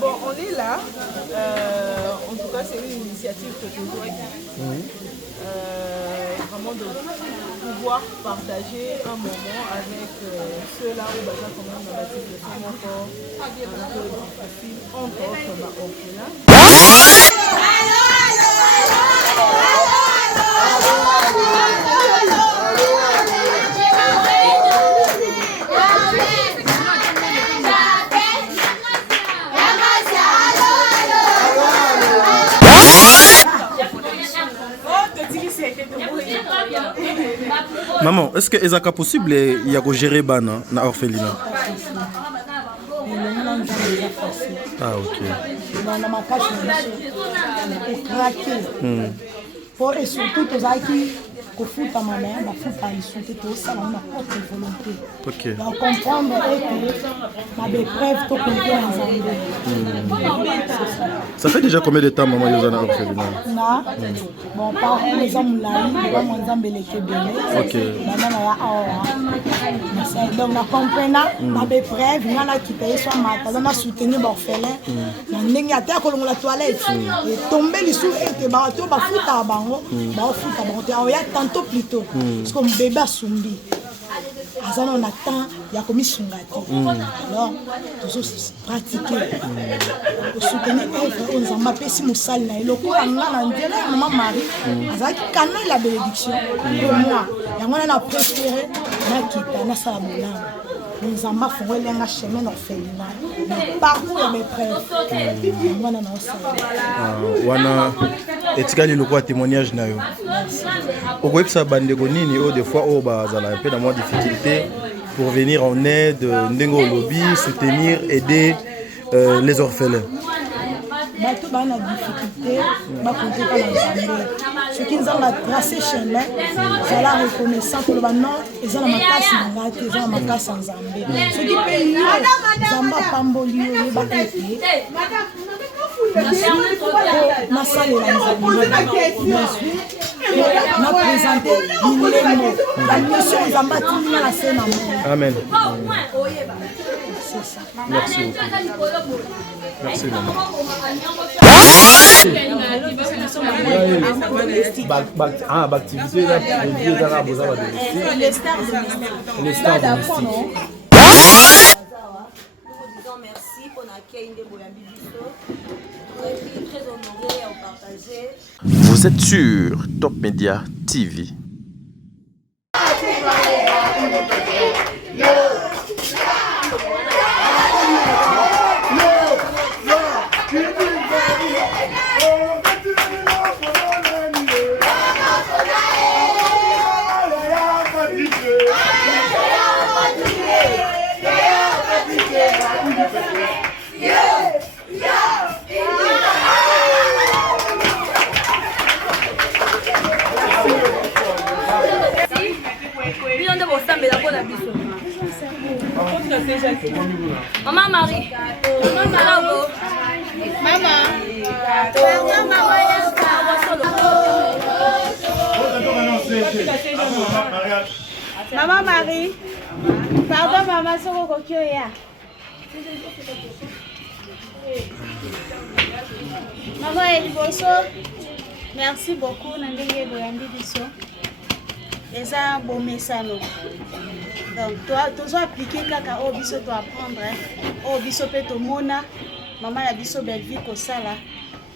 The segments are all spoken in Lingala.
Bon, on est là. En tout cas, c'est une initiative que je vois. Vraiment de pouvoir partager un moment avec ceux-là où bah, quand même dans la situation encore un peu difficile, entre autres orphelins. Maman, est-ce que c'est possible il y a gérer bana na orphelinat? Ah ok. Pour et surtout tous qui kofuta mama bafuta insulté tout ça na propre volonté. Ok. Donc comprendre que ma épreuve to compter ensemble. Ça fait déjà combien de temps maman Yozana orphelinat? Na bon par les hommes là, ba mo nzambe leke bele. Ok. Bana ya awa. Donc na comprendre ma épreuve ngana qui paye soit mata na soutenir orphelin. Na ndenge ata ko longola toilette et tomber les sous et ba to ba futa bango, ba futa bango te ya tantôt plus tôt parce que mon bébé a sombi. Azana on attend ya komi sungati. Alors toujours pratiquer. Soutenir on zamba pesi musali na eloko ngana ndela maman Marie. Azaki canal la bénédiction pour moi. Yango na préféré na kita na sala bolanga. Nous avons fait un chemin orphelinat. Parcours de mes frères. Wana etikali lokwa témoignage na yo. Okoyebisa bandeko nini des fois au bazala un peu dans moins difficulté pour venir en aide ndengo lobby, soutenir, aider les orphelins. Bato bana difficulté ba compter pas dans ce qui nous a tracé chemin c'est la reconnaissance pour le non ils ont ma casse ngate ils ont ma casse en Zambie ce qui paye Zamba pambolio les ba été na salle la Zambie na présenter Milemo la mission Zamba tinina la scène Amen. C'est ça. Merci beaucoup. Merci maman. Activité là, les stars domestiques. Les stars domestiques. Nous disons merci pour l'accueil de Boyambi Bisso. On est très honorés à partager. Vous êtes sur Top Media TV. Maman Marie. Maman. Maman Marie. Pardon maman soko kokyo ya. Maman Eliboso. Merci beaucoup na ndenge boyambi biso. Eza bon message. Donc toi tu dois appliquer kaka o biso to apprendre o biso pe to mona maman ya biso Belleville ko sala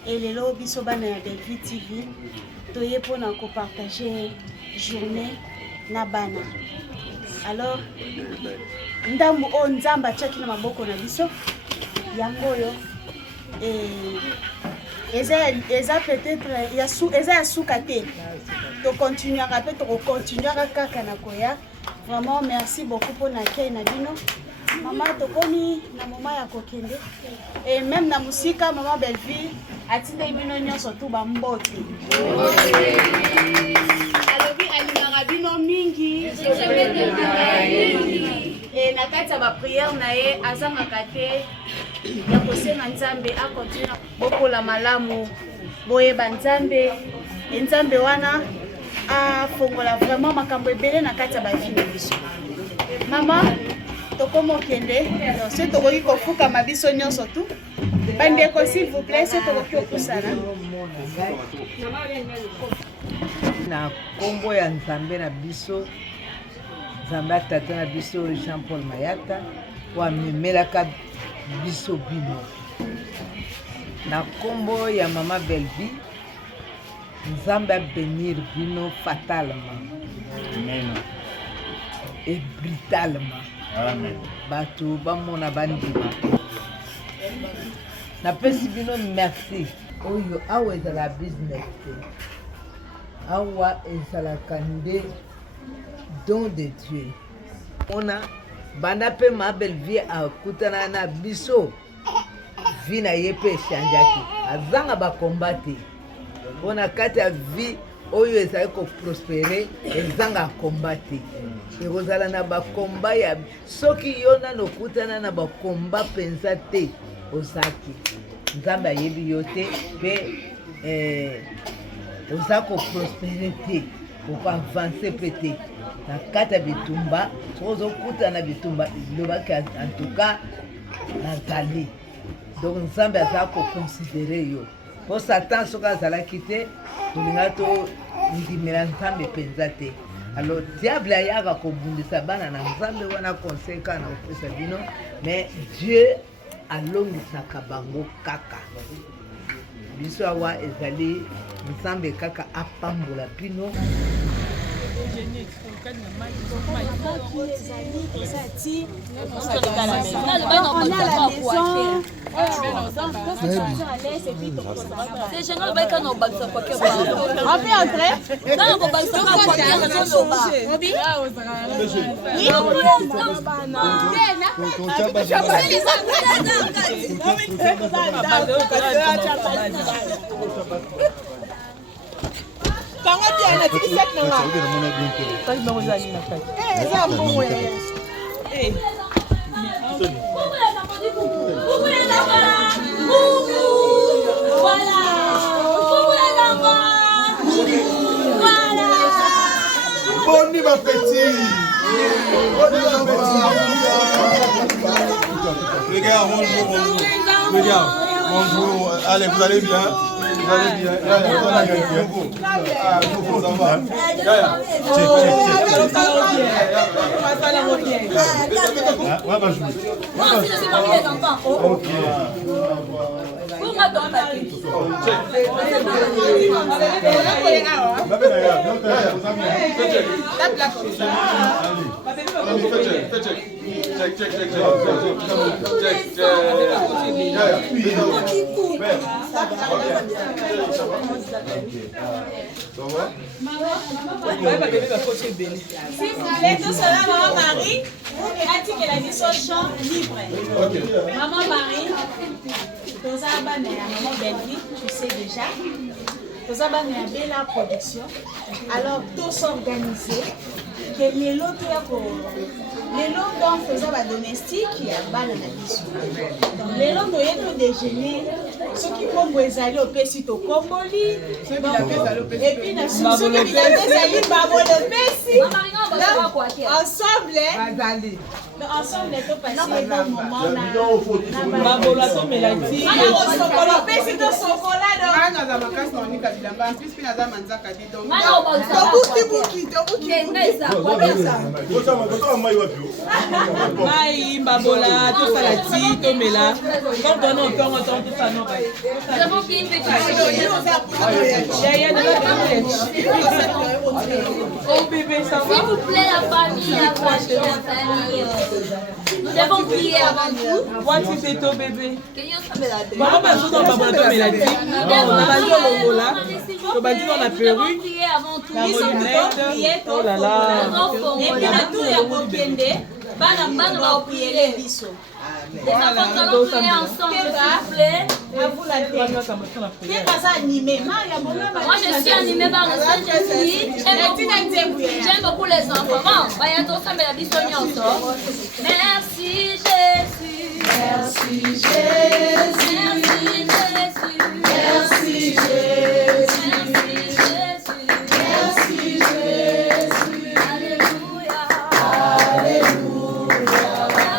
et lelo biso bana ya Belleville TV to ye pona ko partager journée na bana. Alors ndambu o nzamba chaki na maboko na biso yango yo eza peut-être eza soukate to continuer à répéter to continuer à kaka na koya. Vraiment merci beaucoup pour l'accueil na bino. Maman tokomi na mama ya kokende et même na musika maman Belleville atinde bino nyonso to ba mbote. Alobi alingaka bino mingi et na kati ya ba prière na ye azangaka te ya kosenga Nzambe a continuer bokola malamu boyeba Nzambe Nzambe wana a fongola vraiment makambo ebele na kati ya ba vie na biso. Maman tokoma okende so tokoki kofukama biso nyonso tu bandeko s'il vous plaît so tokoki opusana na kombo ya nzambe na biso nzambe atata na biso Jean-Paul Mayata wamemelaka biso bino na kombo ya mama Belvi nzambe abenir bino fatalement et brutalement. Amen. Bato bamona bandima. Napesi bino merci. Oyo awa ezala business. Awa ezala kande don de Dieu. Ona banda pe ma belle vie akutana na biso. Vie na yepe chanjaki. Azanga ba combattre. Ona kati ya vie oyo ezali ko prospérer ezanga combattre. Ekozala na bakomba ya soki yo nano okutana na bakomba penza te ozaki nzambe ayebi yo te mpe oza koprospere te okoavanse mpe te na kati ya bitumba soki ozokutana na bitumba elobaki antuka nazali donc nzambe aza koconsidere yo mpo satan soki azalaki te tolinga tondimela nzambe mpenza te. Alors, diable ayaka kobundisa bana na nzambe wana conseil kana opesa bino, mais Dieu alongisaka bango kaka. Biso awa ezali nzambe kaka apambola bino. Bonne nuit ma petite. Les gars, bonjour. Les gars, bonjour. Allez, vous allez bien? Vous allez bien? Ça va? Ouais, va jouer. Moi aussi, je suis parmi les enfants. Ok. Pour moi, dans ma vie. Tout cela, maman Marie, et qu'elle a dit son chant libre. Maman Marie, dans un banner, maman Belvi, tu sais déjà. Dans un banner, il y a la production. Alors, tout s'organiser. Que les lots donc faisant la domestique, il y a balle à la mission. Donc, les lots doivent déjeuner. Ceux qui vont vous aller au Pessi, au Comboli. Et puis, ceux qui viennent aller au Pessi. Ensemble, ensemble, les deux passer un bon moment. Babola to melati. Alors, Pessi, ton chocolat. Mai babola to salati to mela. Quand on entend tout ça non. Nous avons fait une petite Oh bébé, ça va? s'il vous plaît, la famille, la famille. Nous devons prier avant tout. Voici c'est ton bébé. Que Dieu soit béni. Maman m'a dit dans babola to melati. On a pas dit au lobola. On va dire dans la Nous devons perruque. prier avant tout. La mollinette. Oh là là. Et puis, la tour ya kokende, bana va prier les biso. Les enfants, nous allons prier ensemble, s'il vous plaît. À vous la paix. Qui est pas animé? Moi, je suis animée par le Saint-Esprit. J'aime beaucoup les enfants. Bon, voyons ensemble la bisogna ensemble. Merci Jésus. Merci Jésus. Merci Jésus. Merci Jésus. Merci Jésus. Alléluia. Alléluia.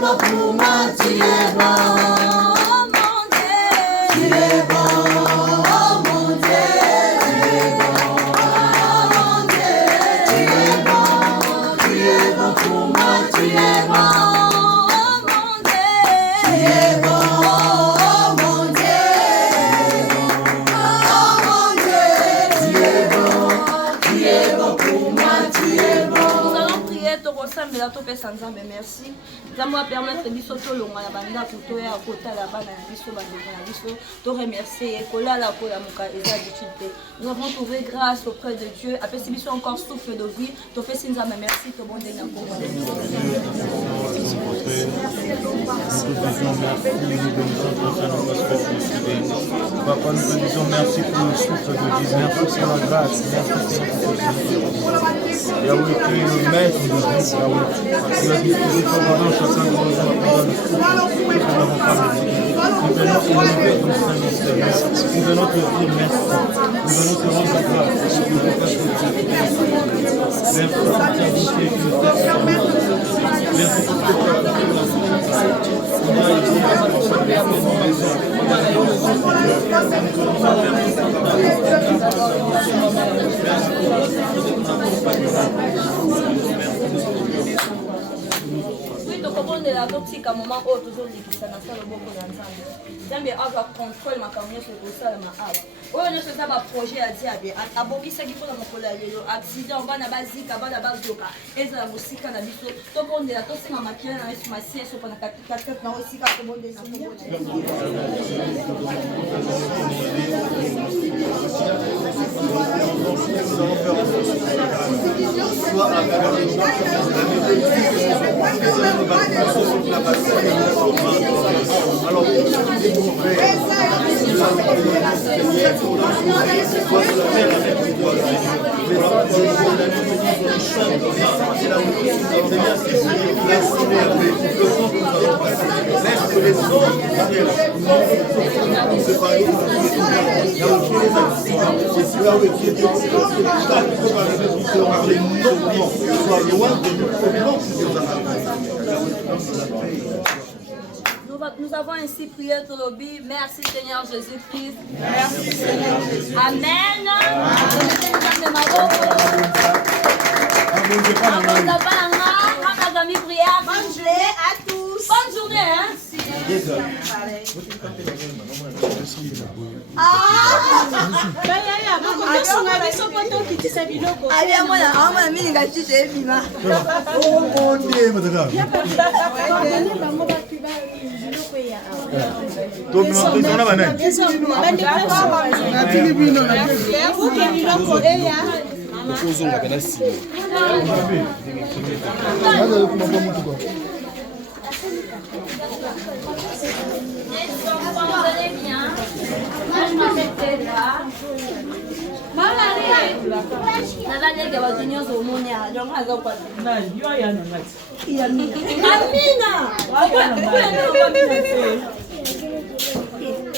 bon pour moi, tu es bon. Oh mon Dieu, Tu es bon, oh mon Dieu. Tu es bon, oh mon Dieu. Tu es bon pour moi, tu es bon. oh mon Dieu, Tu es bon, oh mon Dieu. Oh mon Dieu. Tu es bon pour moi, tu es bon. nous allons prier tokosambela topesa nzambe merci nzambe apermettre biso tolonga na bandako toya kotala bana na biso bandeko na biso toremercie kolala kolamuka eza difficile te nous avons trouvé grâce auprès de Dieu apesi biso encore souffle de vie topesi nzambe merci tobonde na kongo Papa, nous te disons merci pour le souffle de vie, merci pour la grâce, merci pour Yahweh, tu es le maître de vie, Yahweh. Tu as disposé ton pendant chacun de nos jours pendant le souffle. Nous n'avons pas nous venons élever ton Saint-Seigneur. Nous venons te dire merci. Nous venons te rendre grâce. Nous venons te merci pour ta bonté et pour ta merci pour ce que tu as fait dans on a été à nos maisons. tokobondela totika moment oyo tozolekisa na sa loboko ya nzambe nzambe azwa contrôle makambo nyonso ekosalama awa oyo nyonso eza baprojet ya diabe abokisaki mpona mokolo ya lelo accident bana bazika bana bazoka ezala mosika na biso tobondela tosenga makila na yesu masi yeso mpona katikati na esika tobondela Alors, Nous avons ainsi prié tout le lobby. Merci Seigneur Jésus-Christ. Merci Seigneur Jésus. Amen. Bonne journée à tous. Bonne journée. Hein?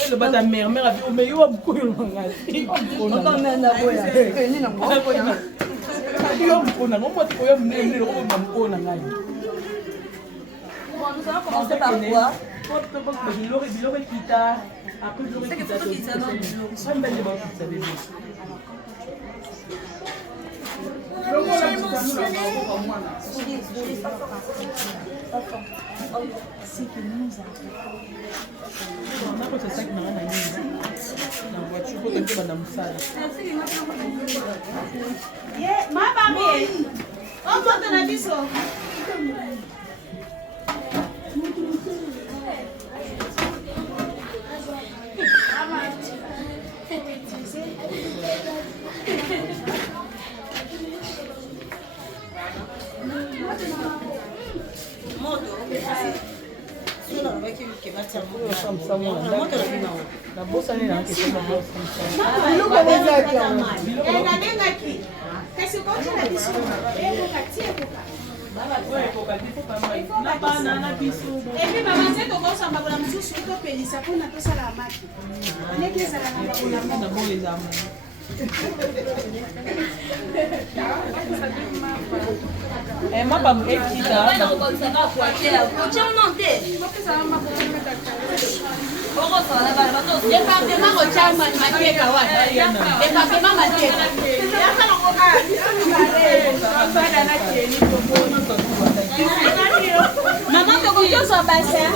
Le bata mère a vu mais yo beaucoup yo ngati. Encore même na boya. Ni na mo. Yo mpona mo mo ko yo mnene ko mo mpona ngani. Bon, nous allons commencer par quoi? Biloko kita. Après biloko kita. C'est que kita non biloko. Ça me demande ça des choses. Moi, pas me Département maman, tu as son bassin.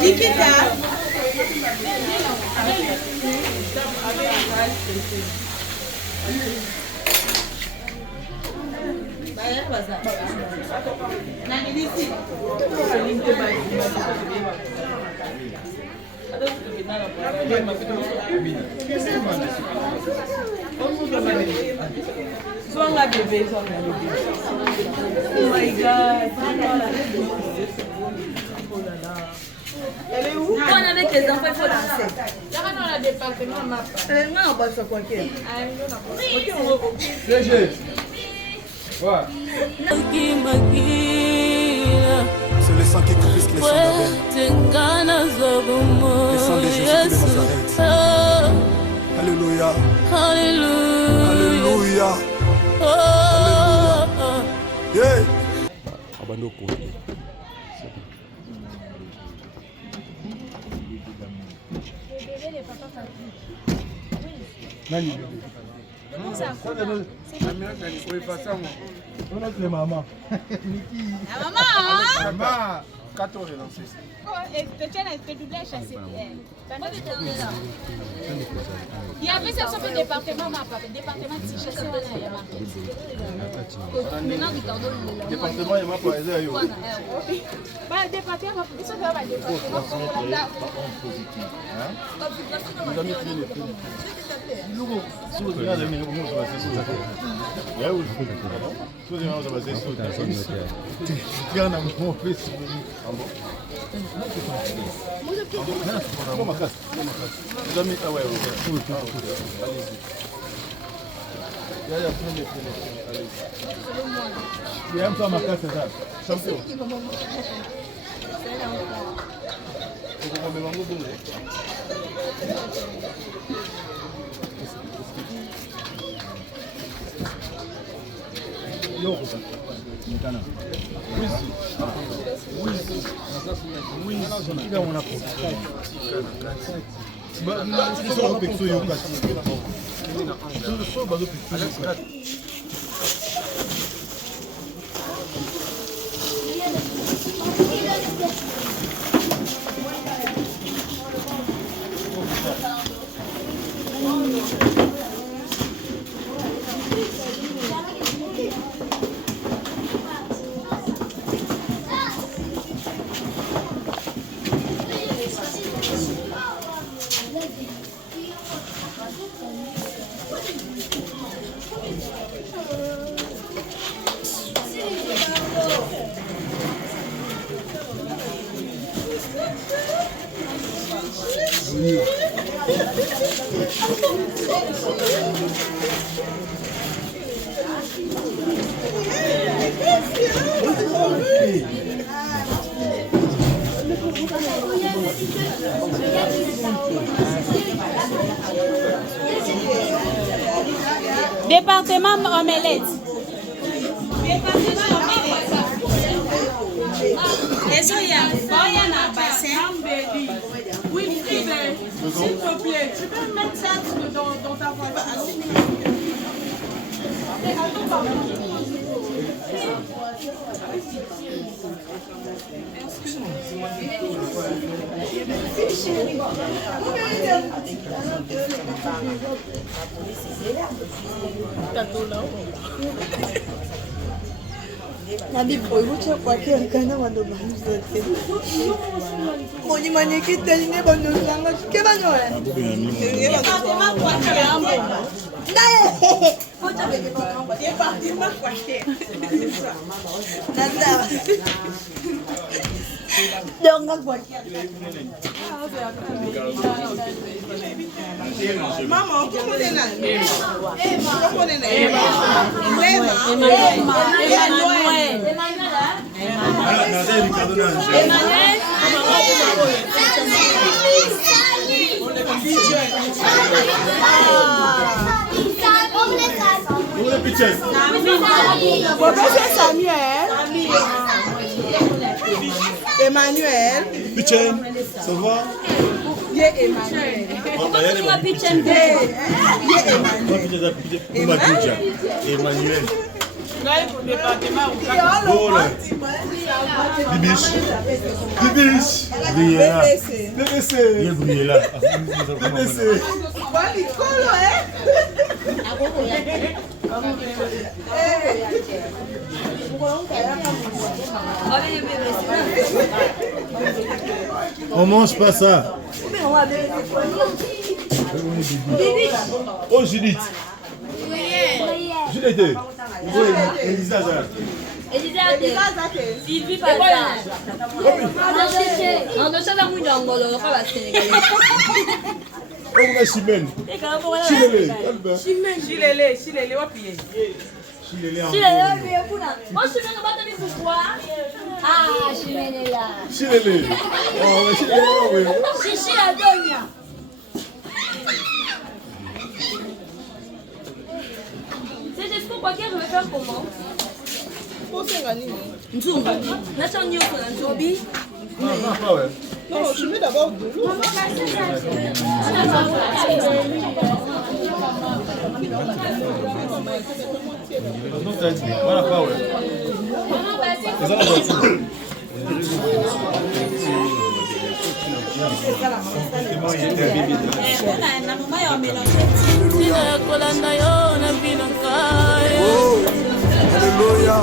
Nikita. Sois bébé, oh my God. Elle est où? On avec les enfants, il faut lancer. Dans le département, ma part. Non, on va se quoi. C'est le sang qui Christ, le sang d'Abel. Le sang de Jésus de Nazareth. Alléluia. Alléluia. Alléluia. Yeah. Nani? Maman. Maman. 14 lancé. Il y avait ça sur le département, département de Tichesse. Maintenant, du pardon. Département, il m'a pas aidé. Département, ils sont dans le Département omelette. Est-ce qu'il y a un bassin? Oui, s'il te plaît, tu peux mettre ça dans ta voiture. Nabi boyucha kwake kana wando banzote. Moni manyekita ine bando zanga ke banyoya. Département kwake ambo. Nae. Focha beke kwa département kwake. Nanda. Maman, comment on est là? Comment on est là? Emmanuel. Pichen, ça va? Emmanuel. Emmanuel. On mange pas ça. Oh Judith. Judith. Elisa. Sylvie Pazza. On doit changer mon langue, on va pas sénégalais. On va Chimène. Chilele, wapi? Chilele, moi Chimène, on va te dire pourquoi. Ah, Chimène est là. Chilele. Oh, Chilele. Chichi la dogne. C'est juste pour quoi je vais faire comment? Nzungu. Nacha nyo kwa nzobi. Non, je mets d'abord de l'eau. Alléluia.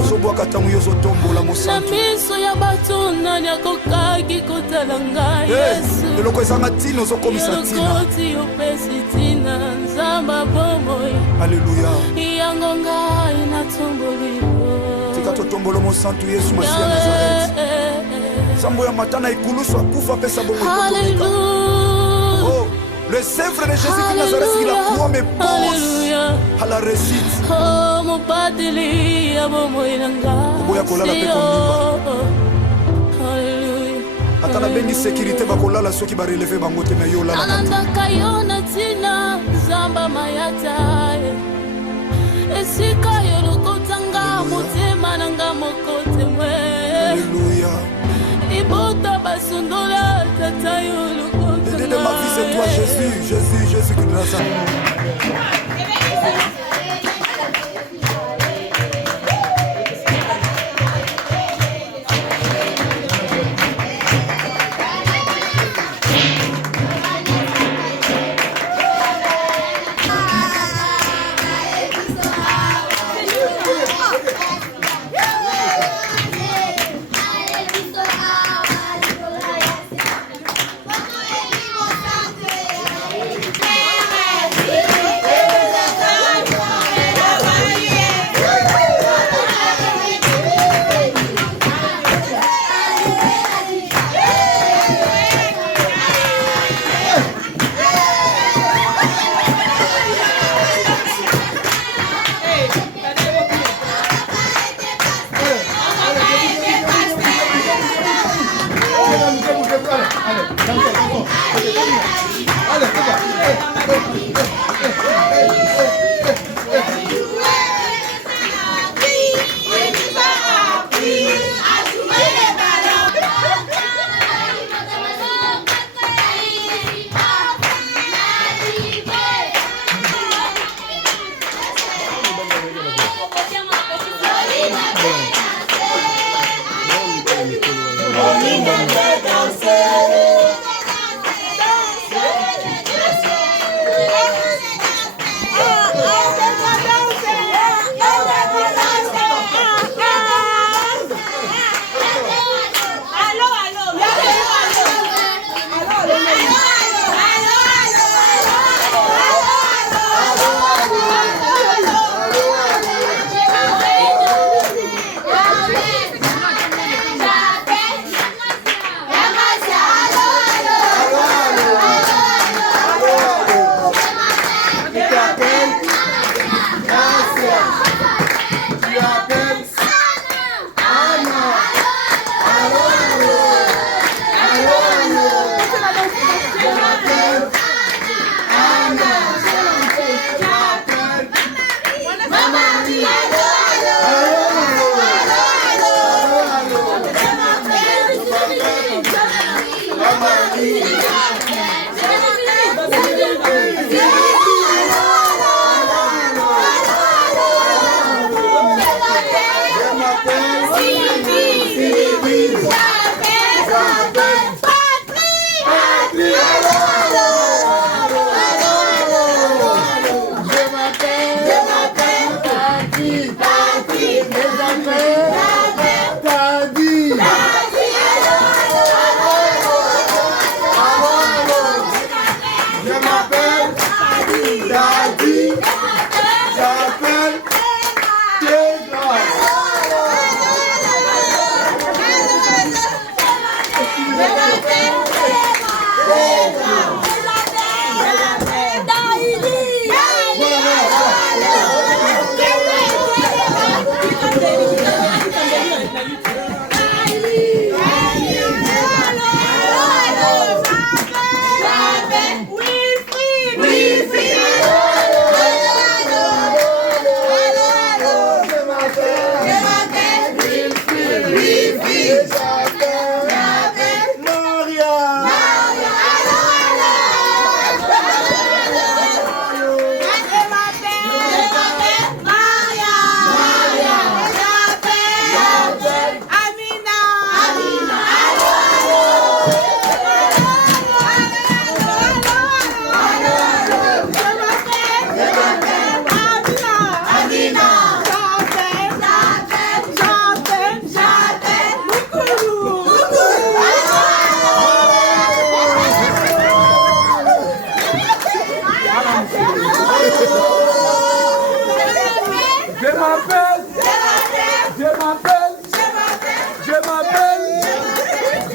Ozobwaka ntango yo ozotombola mosantu eloko ezanga ntina ozokomisa ntina. Alléluia. tika totombola mosantu yesu masiya nazareti nzambo ya matana ekulusu akufa apesa bongo le Sèvre de Jésus de Nazareth, il a croix mais pose à la réussite. Oboya kolala pe kondima. Atala bengi sécurité ba kolala soki ba relever bango te na yo la. Alandaka yo na tina zamba mayata. Esika yo lokotanga motema nanga mokote mwe. Alléluia. Ibota basundola tata yo lokotanga. De ma vie c'est toi Jésus de Nazareth.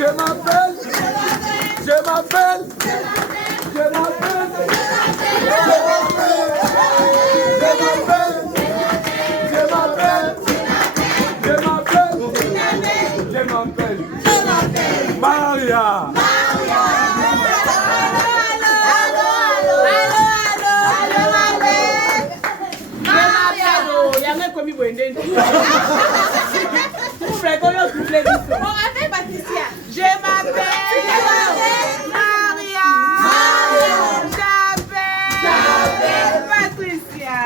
Je m'appelle. Je m'appelle. Je m'appelle. Je m'appelle Maria. Je m'appelle Maria. J'appelle Patricia.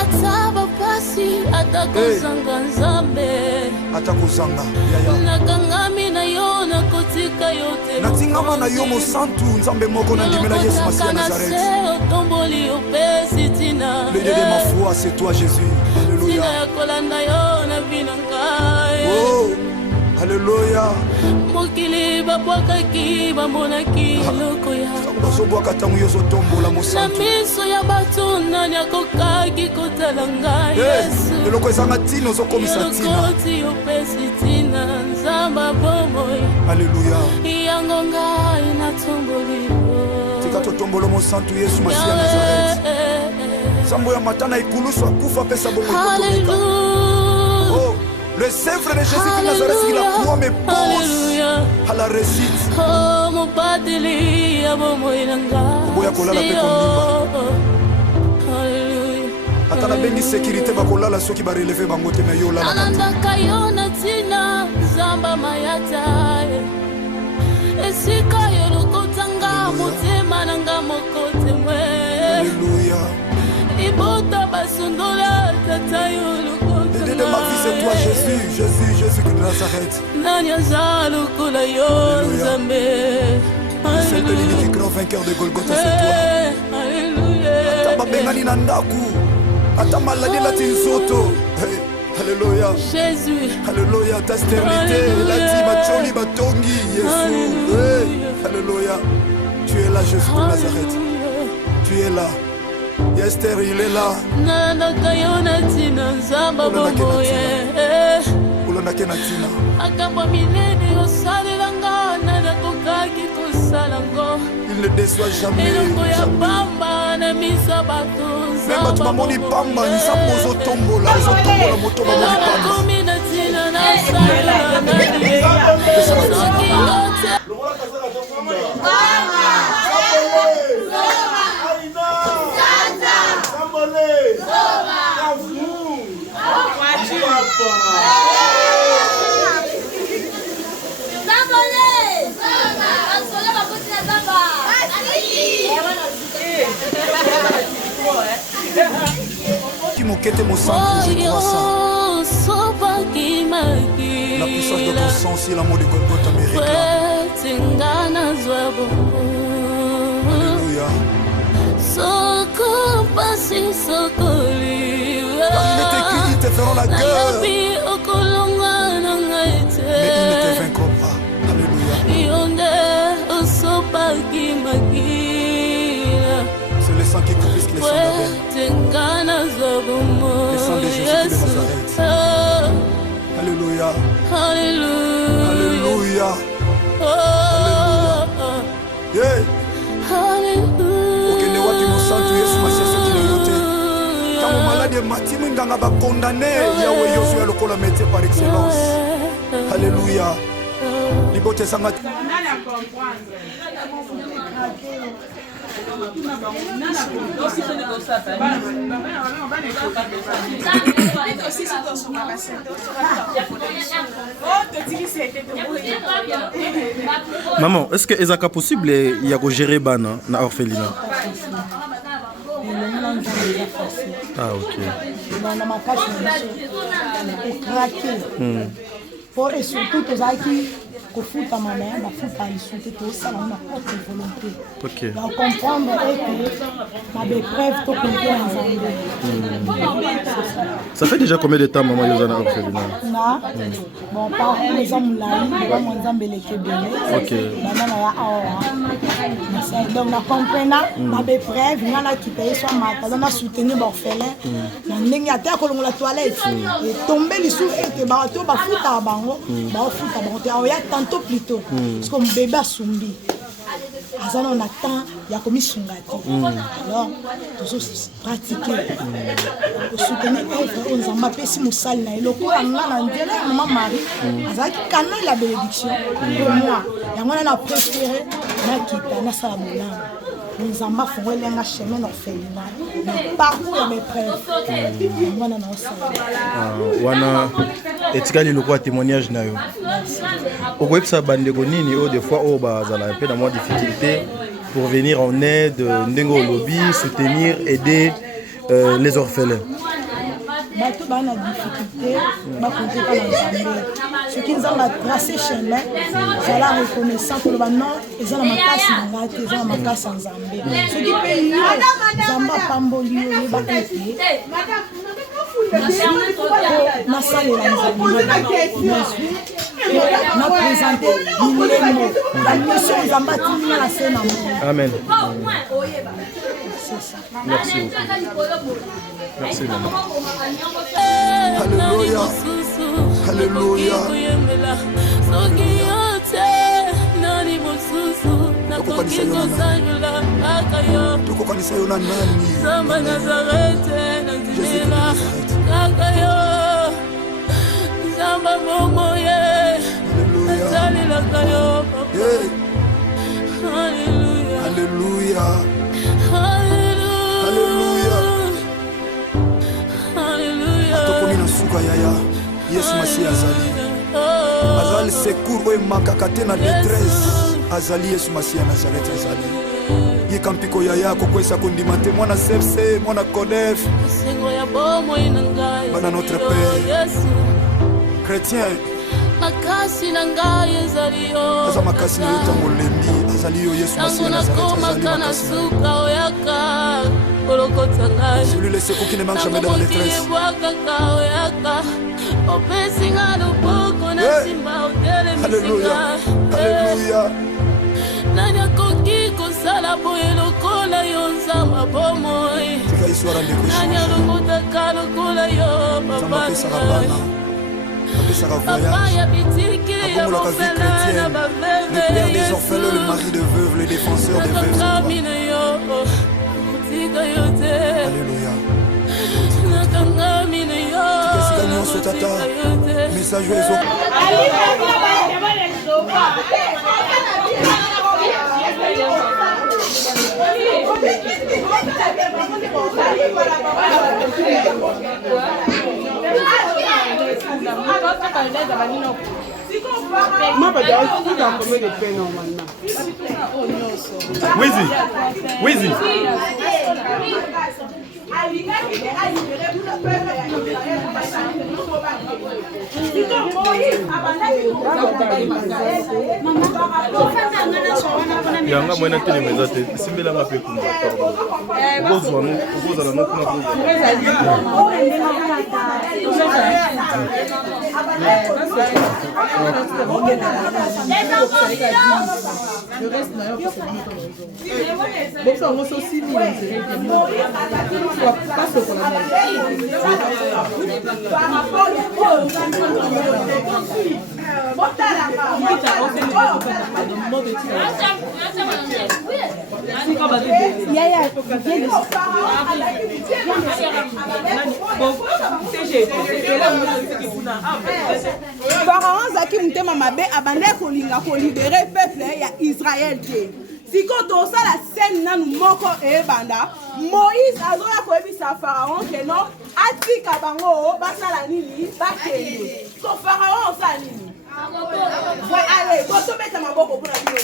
Ataba pasi atakozanga nzambe atakozanga nakangami na yo nakotika yo te natingama na yo mosantu nzambe moko na ndimela Yesu Masiya Nazareth otomboli opesi tina le Dieu de ma foi c'est toi Jésus alléluia tina ya kolanda yo na bina ngai oh alléluia mokili babwakaki bamonaki eloko ya bazobwaka ntango yo ozotombola na mosantu miso ya bato nani akokaki kotala ngai Yesu eloko ezanga ntina ozokomisa ntina elokoti opesi tina nzamba bomoi alléluia yango ngai natomboli tika totombola mosantu Yesu Masiya Nazareth nzambo ya matana ekulusu akufa apesa bongo oh le Saint frère de Jésus de Nazareth qui la croix me pose à la réussite. Oh mon pateli ya bomoi nanga. Boya kolala pe kondimba. Alléluia. Atala bengi sécurité ba kolala soki ba relever bango te me yo la. Alanda kayona tina zamba mayata. Esika yo lokotanga motema nanga mokote mwe. Alléluia. Ibota basundola tata yo de ma vie c'est toi Jésus, Jésus, Jésus de Nazareth. C'est le grand vainqueur de Golgotha, c'est toi. Alléluia. Bengani nandaku. Ata maladie la tinsoto. Alléluia. Jésus. Alléluia, ta stérilité, la tibacholi batongi, Jésus. Alléluia. Tu es là Jésus de Nazareth. Tu es là. Esther, il est là. Nanakayona tina nzamba bomoye. Ulonake na tina. Akamba minene osalelanga nanakokaki kosalango. Il ne déçoit jamais. Elongo ya pamba na misa bato nzamba. Même tu mamoni pamba nzambo zotombola zotombola moto mamoni pamba. Komina tina na sala na soki yote. Mokete Mosantu, je crois ça. La puissance de ton sang, c'est l'amour de Golgotha me réclame. Alléluia. Car il est écrit, ils te feront la guerre, mais ils ne te vaincront pas. Alléluia. C'est le sang qui coupe plus que le sang d'Abel. Le sang de Jésus de Nazareth. Alléluia. Alléluia. Alléluia. Yeah. Okende wapi mosantu Yesu Masiya soki na yo te. Ntango maladi emati mwinganga bakondane yawe yozu ya lokola métier par excellence. Alléluia. Libote ezanga te. Maman, est-ce que c'est possible de gérer bana na orphelinat? Ah ok. Et surtout kofuta mama bafuta lisute tosala na propre volonté. Ok. Donc comprendre que ma épreuve to compter en Ça fait déjà combien de temps maman Yozana orphelinat? Na bon par les hommes là, ba mwanzambe leke bele. Ok. Bana ya awa. Donc na comprendre ma épreuve ngana kitaye so mata na soutenir orphelin. Na ndenge ata ko longola toilette et tomber lisute et ba to bafuta bango, ba futa bango te awa tantôt plus tôt parce que mon bébé a sombi azana on attend ya komi sungati alors tout ça pratiquer soutenir on zamba pesi musali na eloko ngana ndela maman Marie azaki canal la bénédiction pour moi yango na préféré na kita na sala bolamba nzamba fongole nga chemin orphelinat le parcours ya mes frères wana na osala wana etikali lokwa témoignage na yo okoyebisa bandeko nini o des fois o bazala un peu dans moins difficulté pour venir en aide ndengo lobby soutenir aider les orphelins bato bana difficulté bakonte pa na nzambe soki nzambe atracé chemin zala reconnaissant koloba non eza na makasi na ngai te eza na makasi ya nzambe soki mpe yo nzambe apamboli yo oyebaka ete nasalela nzambe na présente milemo la mission nzambe atinga na se na mo. Amen. C'est ça. Merci beaucoup. Merci maman. Alléluia. Alléluia. Tukokanisa yo na nani? Jésus de Nazareth. Alléluia. Alléluia. Alléluia. Atokomi na suka yaya Yesu Masiya azali secours oyo emakaka te na détresse azali Yesu Masiya Nazareth azali ye kampiko yaya kokwesa kondima te mwana sepse mwana kodef bana notre père chrétien aza makasi na yo ntango olembi azali yo Yesu Masiya Nazareth celui le secours qui ne manque jamais dans la détresse. Alléluia. Alléluia. Le père des orphelins, le mari de veuves, le défenseur des veuves. Alléluia. Message Wizi. alingaki te alibere tout le peuple ya Israël siko Moïse abandaki yanga mwena telemeza te simbelanga mpe kuna okozala no kuna Pharaon azaki motema mabe abandaki kolinga kolibere peuple ya Israël te. Siko tosala scène nanu moko ebanda Moïse azoya koyebisa Pharaon ke non atika bango basala nini bakende. So Pharaon osala nini? Allez, botobeta maboko mpona bino.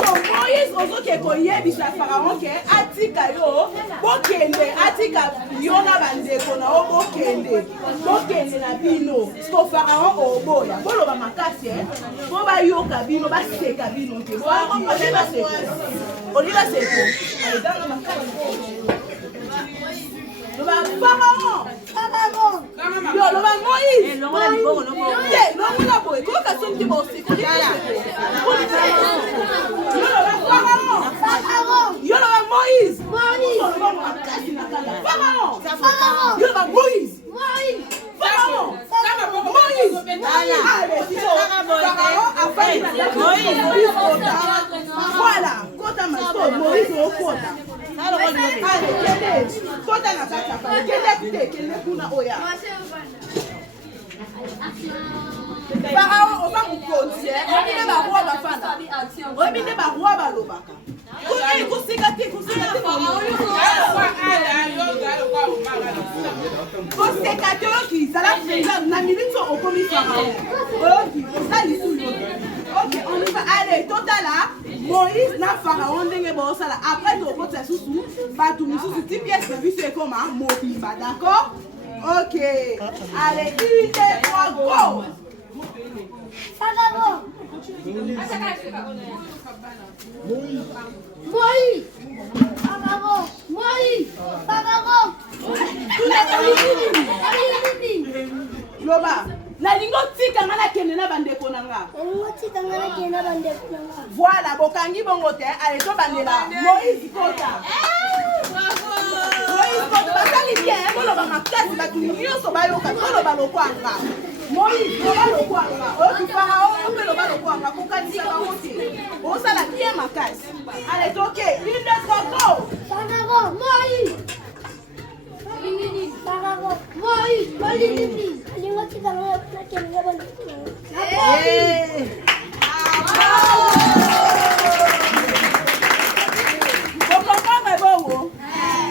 Moïse ozoke koyebisa Pharaon ke atika yo bokende atika yo na bandeko na yo bokende na bino so Pharaon oboya boloba makasi bo bayoka bino baseka bino te oliba seko Pharaon yo loba Moïse te lomuna boye koka sonki boseko yo loba Moïse Pharaon yo loba Moïse Pharaon Moïse voilà kota maso Moïse okota kota na kata kende kuna oya Pharaon oba mukoti obine barua bafana obine barua balobaka kusika te koseka te oki zala na minute okomi Pharaon oki osali sulu ok on y va allez totala Moïse na Pharaon ndenge bosala après tokota susu batu misusu ti pièce na biso ekoma mobimba d'accord ok allez 1 2 3 go Loba, na lingo tika ngana kende na bandeko nanga. Voilà, bokangi bongo te, allez to bandela. Moïse kota. Moïse kota, basali bien, boloba makasi batu nyonso bayoka, boloba lokwanga. Moïse, loba lokwanga. Oki Pharaon, ope loba lokwanga, kokanisa bango te. Osala bien makasi. Allez, toke, 1 2 3 go. Moïse.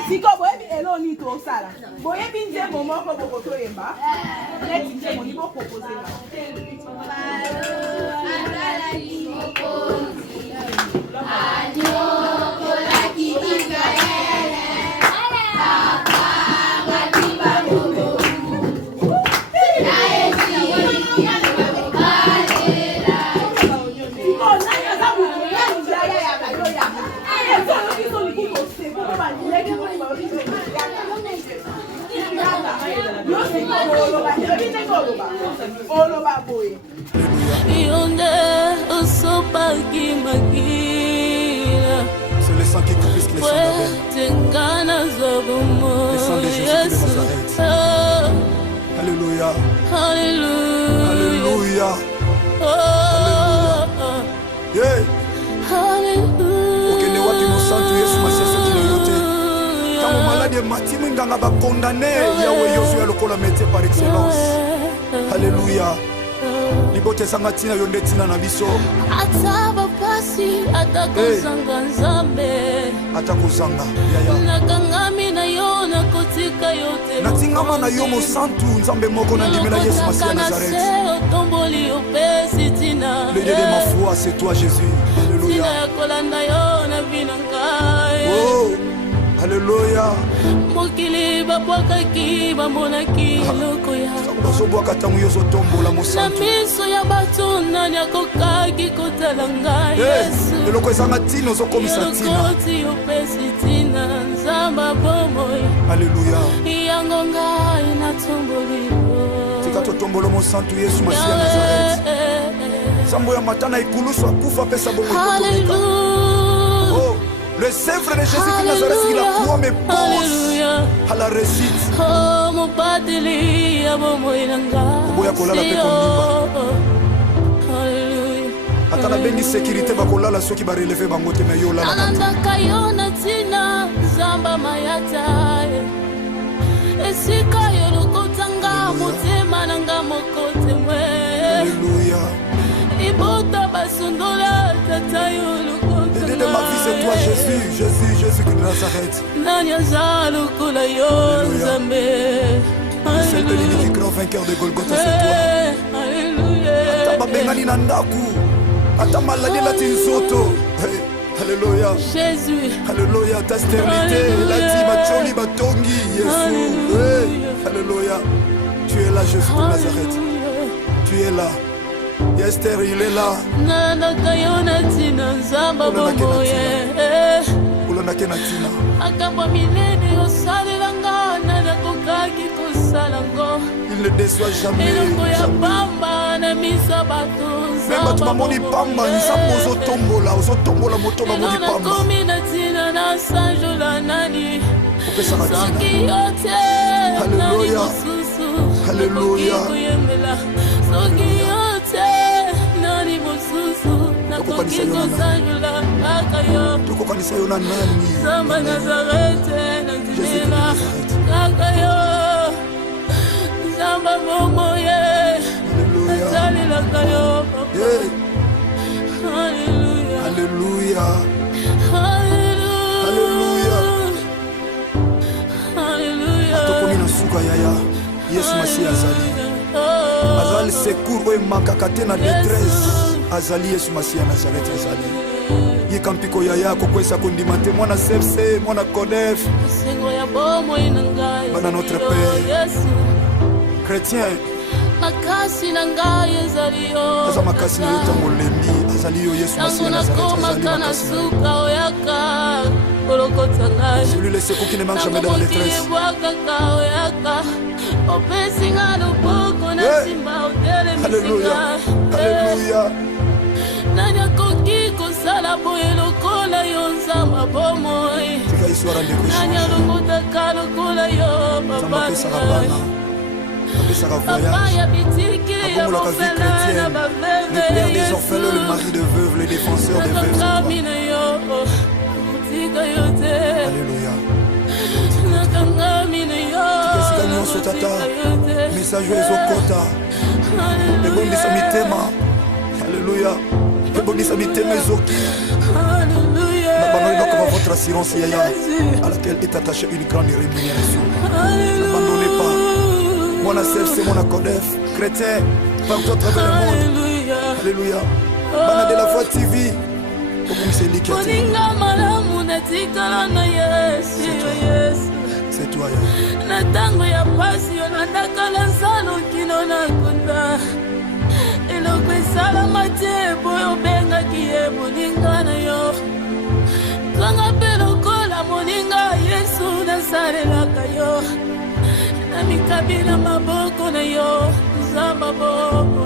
Siko boyebi eloni tosala boyebi nzembo moko bokotoyemba neti nzembo ni boproposela C'est le sang qui crispe les sangs d'Abel. Le sang de Jésus qui les arrête. Alléluia. Alléluia. Alléluia. Yeah. Okende wapi mosantu Yesu Masiya soki na yo te. Tango malade mati minganga ba condamné Yahweh Yosué lokola métier par excellence. Alléluia. Libote sanga tina yo nde tina na biso. Ataba pasi atakozanga nzambe. Atakozanga yaya. Nakangami na yo na kotika yote. Natingama na yo mosantu nzambe moko na ndimela Yesu Masiya Nazareth. Otomboli opesi tina. Le Dieu de ma foi, c'est toi Jésus. Alléluia. Tina ya kolanda yo na binanga. Oh. Alléluia. mokili babwakaki bamonaki eloko ya bazobwaka ntango yo ozotombola na mosantu miso ya bato nani akokaki kotala ngai yesu eloko ezanga ntina ozokomisa ntina elokoti opesi ntina nzambe bomoi Alléluia. yango ngai natomboli tika totombola mosantu yesu masiya nazareti nzambe ya matana ekulusu akufa apesa bongo le sèvre de Jésus-Christ Nazareth qui la croix me pose à la réussite. Oh mon pateli abomoyanga oboya kolala pe kondimba ata na bengi sécurité bakolala soki bareleve bango te me yo lala nalandaka yo na ntina zamba mayata esika yo lokotanga motema nanga moko temwe Alléluia. ibota basundola tata yo de ma vie c'est toi Jésus, Jésus, Jésus de Nazareth. C'est le grand vainqueur de Golgotha, c'est toi. Ata bengani na ndaku, ata maladie la tinzoto. Alléluia. Jésus. Alléluia, ta stérilité, la dit macholi batongi, Jésus. Alléluia. Tu es là Jésus de Nazareth. Tu es là. Esther, il est là. Olonake na tina. Il ne déçoit jamais. Même bato bamoni pamba nzambe ozotombola moto bamoni pamba. Opesaka tina. Alléluia. Alléluia. tokokanisa yo na nani zamba nazarete nazimela kaka yo zamba momoye nazalelaka yo Alléluia. Alléluia. Tokomi na suka yaya Yesu Masiya azali secours oyo emakaka te na détresse azali Yesu Masiya Nazareth azali yika mpiko yaya kokwesa kondima te mwana sepse mwana kodef bana notre père chrétien aza makasi na yo ntango olembi azali yo Yesu Masiya Nazareth celui le secours qui ne manque jamais dans la détresse. Alléluia. Alléluia. Le père des orphelins, le mari de veuves, le défenseur des veuves. Alléluia. Tikesika nyonso tata message ezokota ebongisa mitema. Alléluia. Ebongisa mitema ezoki na bango comme votre assurance yaya à laquelle est attachée une grande rémunération. N'abandonnez pas. Mon ACFC, mon ACODEF, chrétien, partout à travers le monde. Alléluia. Bana de la Voix TV. C'est toi, na tango ya pasi yo nandakala salokino na kunda eloko esalama te boyo obengaki ye moninga na yo twanga mpe lokola moninga yesu nasalelaka yo na mikabila maboko na yo nzamba boko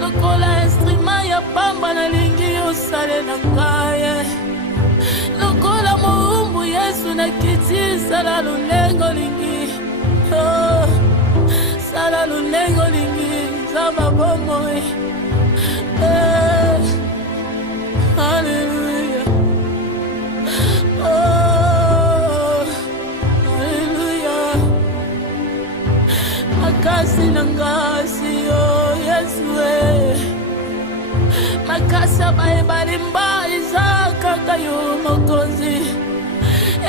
lokola instrima ya pamba nalingi yosalela ngaye lokola moumbu yesu nakiti sala lulengo lingi sala lulengo lingi nzamba bomoi Alléluia. Alléluia. Makasi nangasi yo yesu makasa baebalimba izakaka yo mokonzi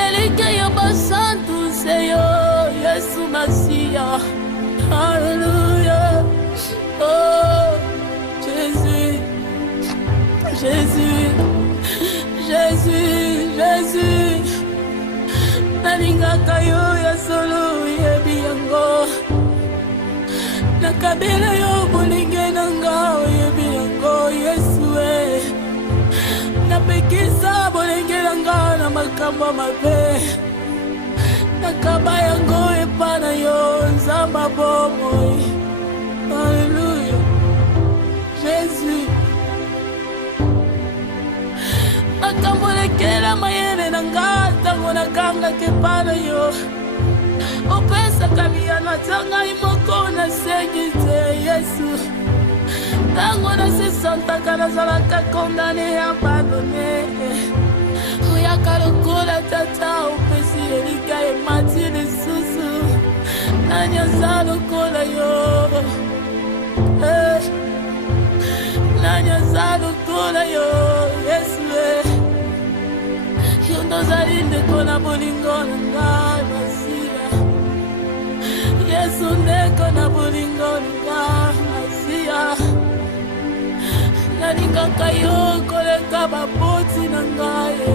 elike yo basantu seyo yesu masiya Alléluia. Oh Jésus, Jésus, Jésus, Jésus, nalingaka yo ya solo yebi yango nakabela yo bolinge nanga yebi yango Yesu napekisa bolinge nanga na makambo mabe nakaba yango epana yo nzamba bomoi. Alléluia Jésus akambolekela mayele nanga tango nakanga kepana yo opesa kamiyano atanga imoko na segite Yesu tango na sesantaka nazalaka kondane abandone oyaka lokola tata opesi elika emati lisusu nani aza lokola yo nani aza lokola yo Yesu yo ndozali ndeko na bolingo na ngai Masiya Yesu ndeko na bolingo na ngai Masiya nalingaka yo koleka baboti na ngai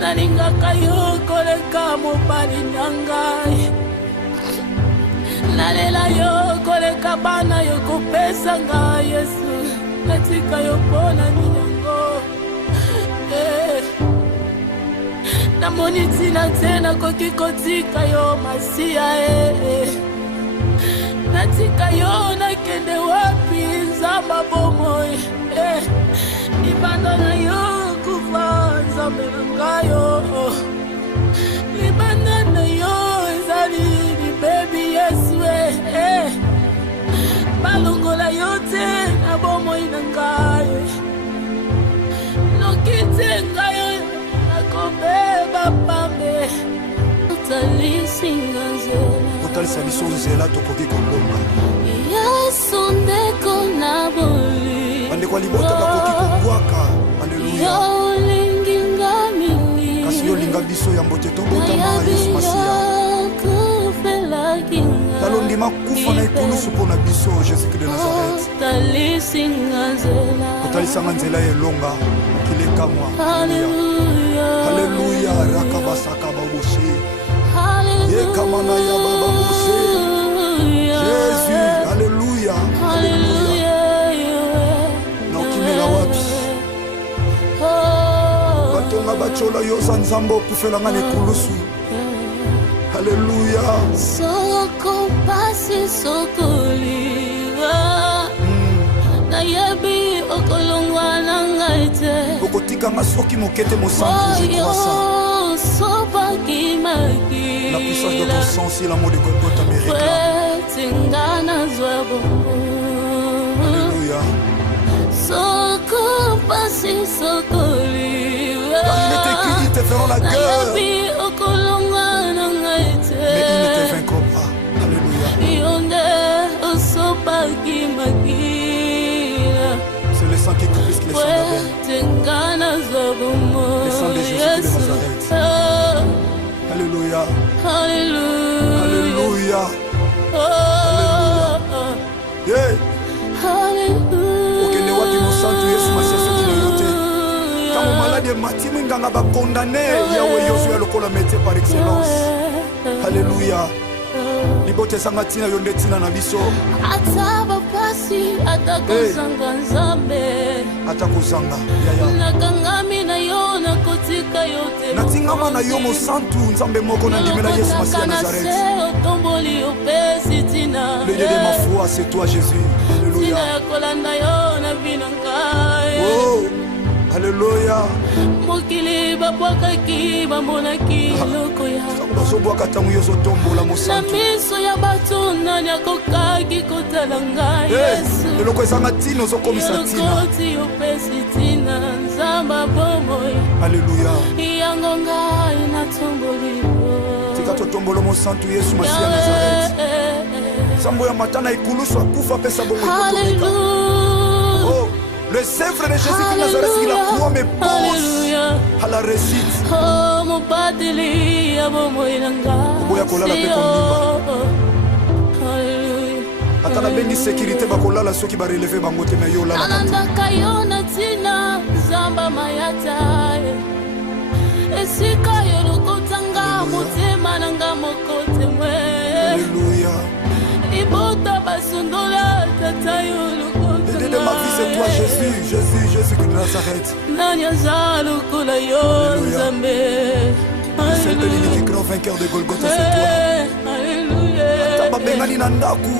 nalingaka yo koleka mobali na ngai nalela yo koleka bana yo kopesa ngai Yesu natika yo mpona ninyango namoni ntina te nakoki kotika yo Masiya natika yo nakende wapi nzamba bomoi libanda na yo kufa nzambe na ngayo libanda na yo ezali libebi Yesu balongola yo te na bomoi na ngayo noki te ngayo nakobeba pambe otalisinga nzela kotalisa biso nzela tokoki kolonga Yesu ndeko na boli bandeko ya libota bakoki kobwaka. Alleluya kasi yo linga biso ya mbote tobotama Yesu Masiya talondima kufa na ekulusu mpo na biso Jésus-Christ de Nazareth kotalisanga nzela ya elonga mokili ekamwa. Alleluya rakabasaka baboshe yekamana ya bababoshe Jésus. Alleluya na okimela wapi batonga bachola yo za nzambe okufelanga na ekulusu. Alleluya soko pasi sokoliwa nayebi okolongwa na ngai te okotikanga soki moke te mosantu je crois ça la puissance de ton sang si l'amour de Golgotha me réclame. Alléluia soko pasi sokoliwa car il est écrit ils te feront la guerre mais ils ne te vaincront pas. Alléluia c'est le sang qui coule plus que le sang d'Abel, le sang de Jésus de Nazareth. Alléluia Alléluia okende wapi mosantu Yesu Masiya soki na yo te ntango maladi emati minganga bakondane yawe yozo ya lokola métier par excellence. Alléluia libota esanga ntina yo nde ntina na biso ata bapasi ata kozanga nzambe ata kozanga yaya nakangami na yo nakotika yo te natingama na yo mosantu nzambe moko na ndimela Yesu Masiya Nazareth. otomboli opesi tina Le Dieu de ma foi c'est toi Jésus. Alléluia tina ya kolanda yo na bino ngai oh Alléluia mokili babwakaki bamonaki eloko ya bazobwaka ntango yo ozotombola na mosantu miso ya bato nani akokaki kotala ngai Yesu eloko ezanga ntina ozokomisa ntina elokoti opesi tina nzamba bomoi. Alléluia yango ngai natomboli tika totombola mosantu Yesu Masiya Nazareth nzambo ya matana ekulusu akufa apesa bongo ekotomeka. Oh le Sèvre de Jésus-Christ de Nazareth qui la croix me pose à la réussite. Oboya kolala pe kondimba ata nabengi sécurité bakolala soki bareleve bango te me yo olalaka yo na ntina nzamba mayata esika yo lokota toi, Jésus, Jésus, Jésus de Nazareth. Nani aza lokola yo Nzambe. Celle de l'unique grand vainqueur de Golgotha, c'est toi. Alléluia. Ata bengani na ndaku,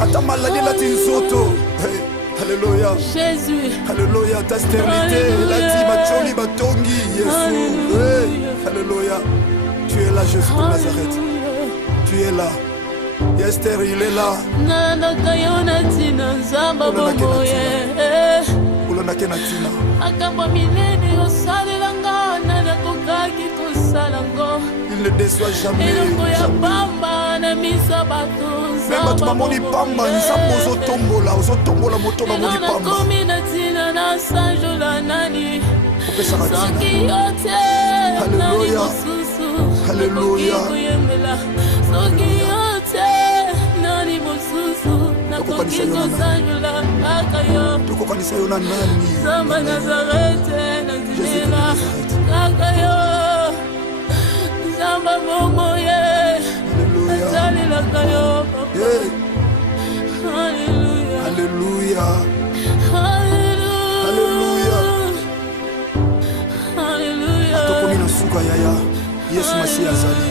ata maladi la tinzoto. Alléluia. Jésus. Alléluia. Ta stérilité, la timacholi batongi, Jésus. Alléluia. Tu es là, Jésus de Nazareth. Tu es là. Esther, il est là. Ulanake na tina. Il ne déçoit jamais. Même tu m'as moni pamba, nous sommes aux otombola moto moni pamba. Alléluia. Alléluia. Tukokanisa yo na nani? Samba Nazareth, kaka yo. Samba momo ye. Nazalelaka yo. Alléluia. Alléluia. Alléluia. Alléluia. Atokomi na suka yaya. Yesu Masiya azali.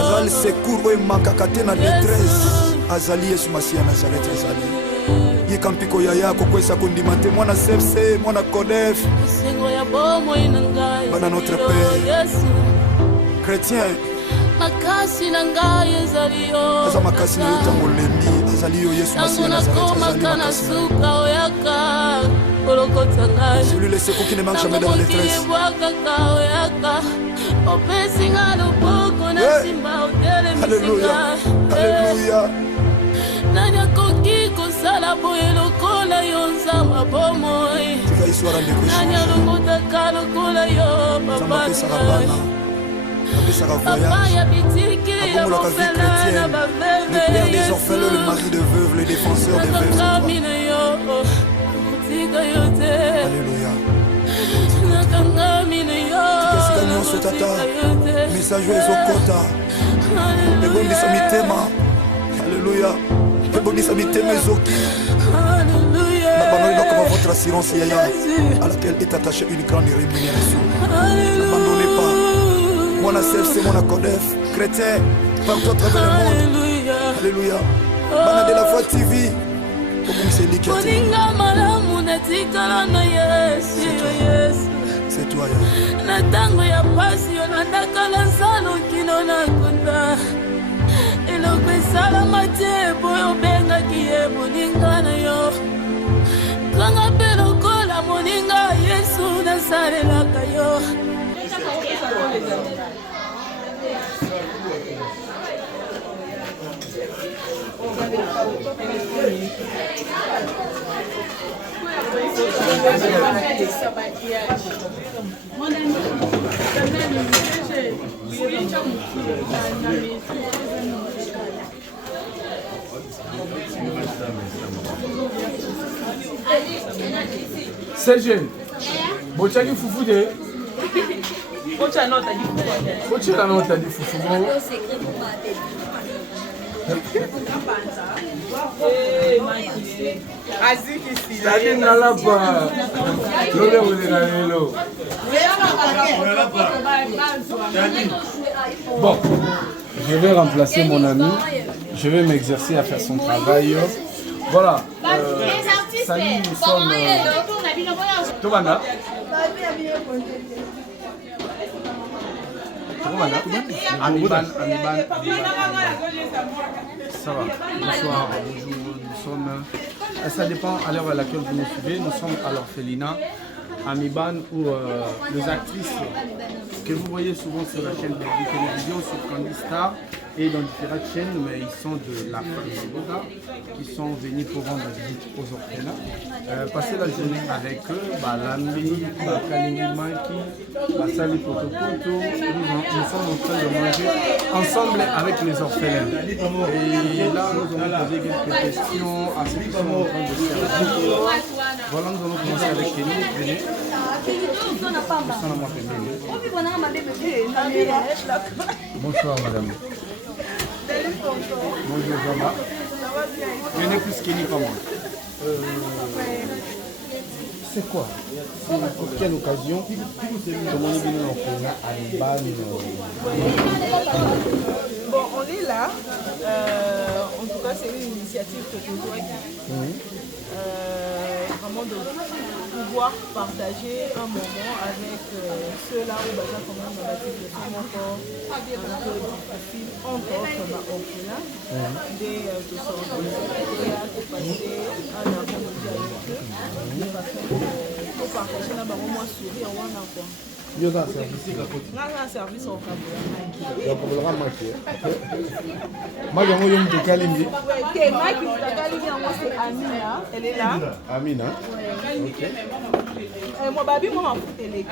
Azali secours oyo emakaka te na détresse. Azali Yesu Masiya Nazareth azali. Yikampiko yaya kokwesa kondima te mwana CFC, mwana CODEF. Bana notre Père. Chrétien. Makasi na ngai ezali yo. Aza makasi na yo tango lembi. Azali yo Yesu Masiya Nazareth azali. Celui le secours qui ne manque jamais dans la détresse. Alléluia. Alléluia. Le père des orphelins, le mari de veuves, le défenseur des veuves. Alléluia. Message aux Okota. Ebondisa mitema. Alléluia. Ebondisa mitema ezoki. N'abandonnez pas votre assurance yaya à laquelle est attachée une grande rémunération. N'abandonnez pas. Mon CFC, mon CODEF, chrétien, partout à travers le monde. Alléluia. Bana de la Voix TV. C'est toi, Natango ya pasi yo natakala salo kino nakunda. Eloko esalama te boyo bengaki ye moninga na yo. Kanga mpe lokola moninga Yesu nasalelaka yo. CG, bochaki fufu de. Bocha la nota di fufu. Tadi nalapa. Lole wole na lelo. Bon, je vais remplacer mon ami. Je vais m'exercer à faire son travail. Voilà. Salut, nous sommes. Tobanda. Amiban. Ça va. Bonsoir, bonjour. Nous sommes. Ça dépend à l'heure à laquelle vous nous suivez. Nous sommes à l'orphelinat Amiban où les actrices que vous voyez souvent sur la chaîne de télévision, sur Candy Star et dans différentes chaînes, mais ils sont de la famille Boga qui sont venus pour rendre visite aux orphelins. Passer la journée avec eux, Lambi, Kalingi Maki, Sali Potopoto, nous sommes en train de manger ensemble avec les orphelins. Et là, nous allons poser quelques questions à ceux qui sont en train de faire. Voilà, nous allons commencer avec Kenny. Venez. Bonsoir madame. Bonjour Jean-Marc. Venez plus Kenny comme moi. C'est quoi? Pour quelle occasion? Comment on est venu en Kenya à Liban? Bon, on est là. En tout cas, c'est une initiative que je vois vraiment de pouvoir partager un moment avec ceux-là où on quand même de son encore entre autres orphelins des de sortes de passer un après-midi avec eux de façon pour partager là-bas au moins sourire ou un quoi. Il y a un service à côté. Il y a un service au Cameroun. Donc on va marquer. Moi j'ai un de Kalimbi. Ok, Mike Kalimbi, c'est Amina. Elle est là. Amina. Ok. Moi babi moi ma foutele.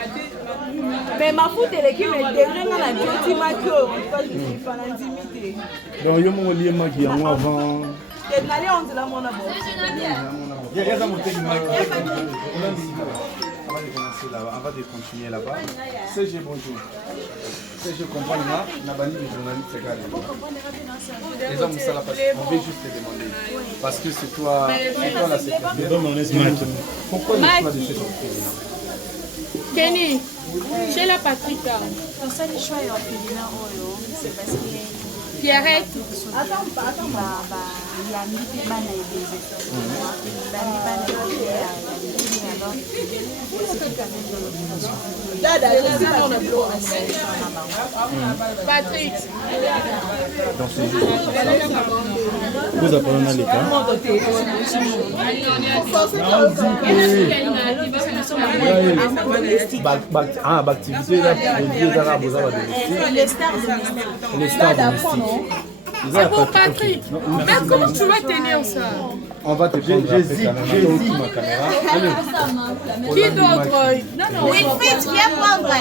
Mais ma foutele qui me dégrade dans la petite maquille. En tout cas, je suis pas l'intimité. Donc il y a mon lien qui avant. Et d'aller on dit la mon abord. Il y a ça mon technique. Avant de commencer là-bas, avant de continuer là-bas, CG bonjour. CG comprendre là, n'a pas dit les journalistes c'est carré. Les hommes ça la passe. On veut juste te demander parce que c'est toi la secrétaire. Pourquoi le choix de cette entreprise? Kenny, chez la Patrick. Pour ça, le choix est en féminin, c'est parce que Pierrette. Attends. Il y a mis des bannes et des Patrick. Vous apprenez dans les cas. Activité là, les stars domestiques. C'est pour Patrick. Mais comment tu vas tenir ça? On va te prendre ma caméra. Qui d'autre? Wilfried, viens prendre.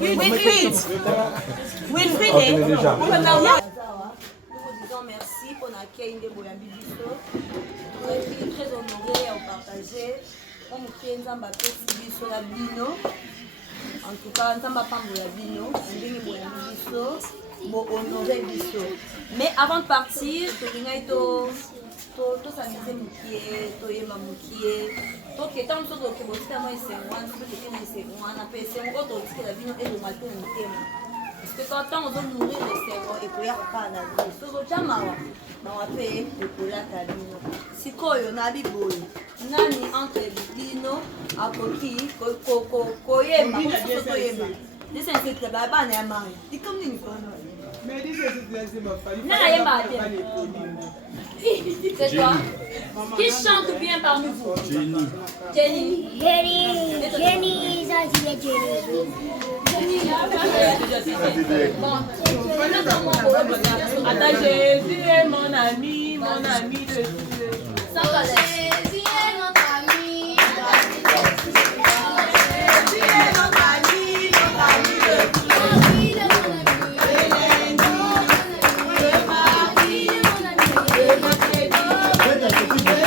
Wilfried. Wilfried est. Nous disons merci pour l'accueil de Boyambi Biso. Nous sommes très honorés à partager. On nous fait un petit biso la bino. En tout cas, nous sommes pas la bino. Nous sommes Boyambi Biso. Nous honorer Biso. Mais avant de partir, nous avons s'amuser mukie, toyema mukie. Donc, tant que nous avons fait un parce que quand on veut nourrir le cerveau et qu'il y a pas la vie, ce que j'aime, on va payer pour la cabine. Si quoi on a des boys, nani entre bino, à côté, koyema, koyema. Dis un secret, bah bah n'est marié. Dis comme une conne. Mais dis c'est ma famille. Non, il y a pas. C'est toi. Qui chante bien parmi vous? Jenny. Jenny. Jenny. Jenny. Attends, Jésus est mon ami de Jésus est notre ami, Jésus est notre ami de tous les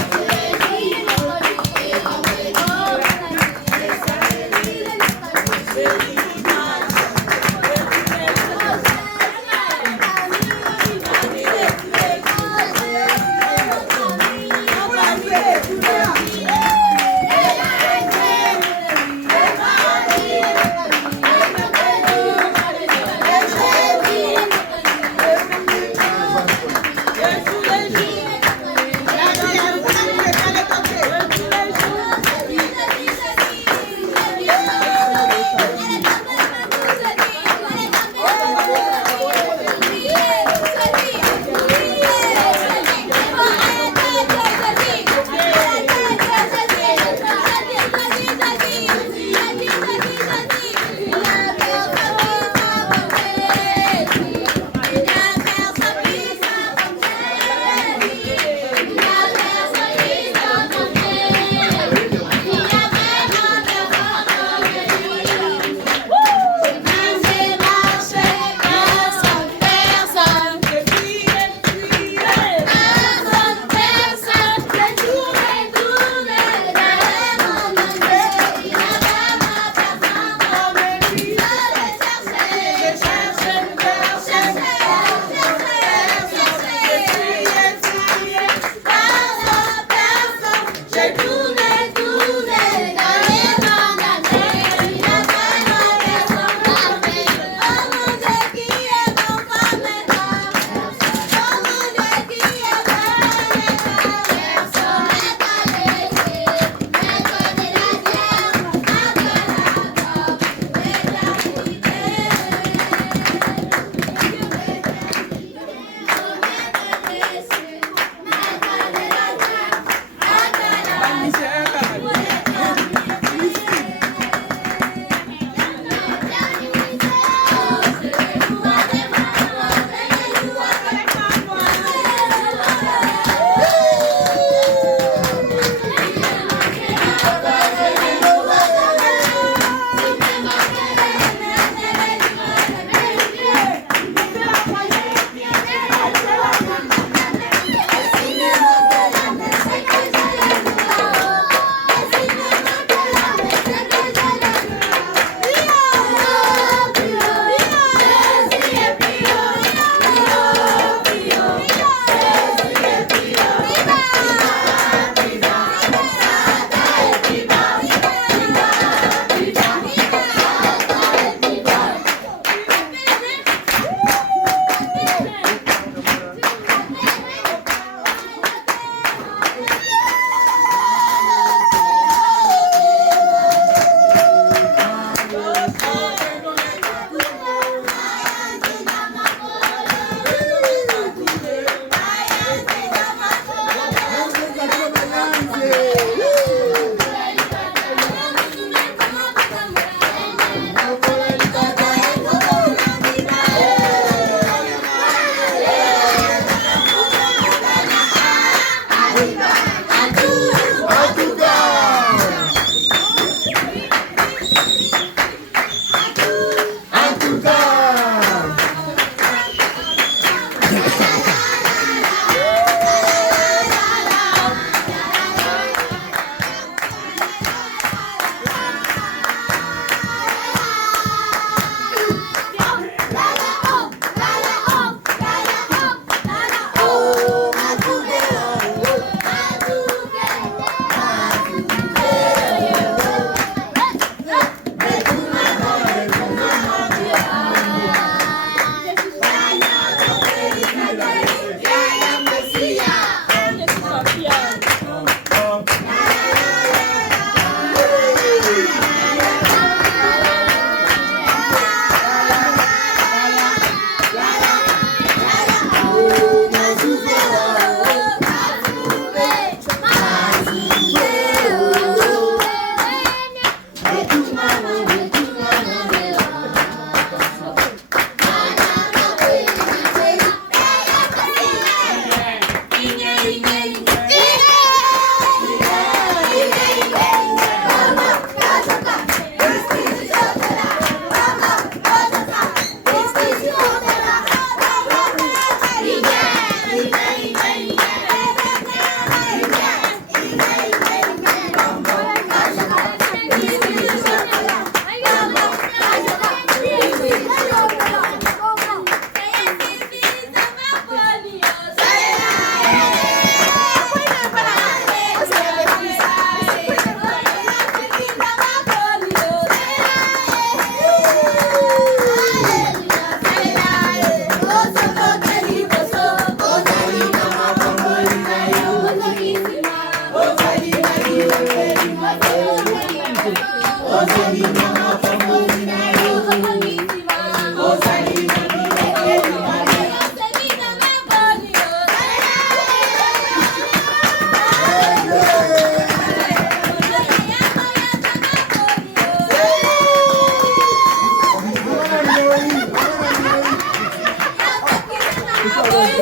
Allo,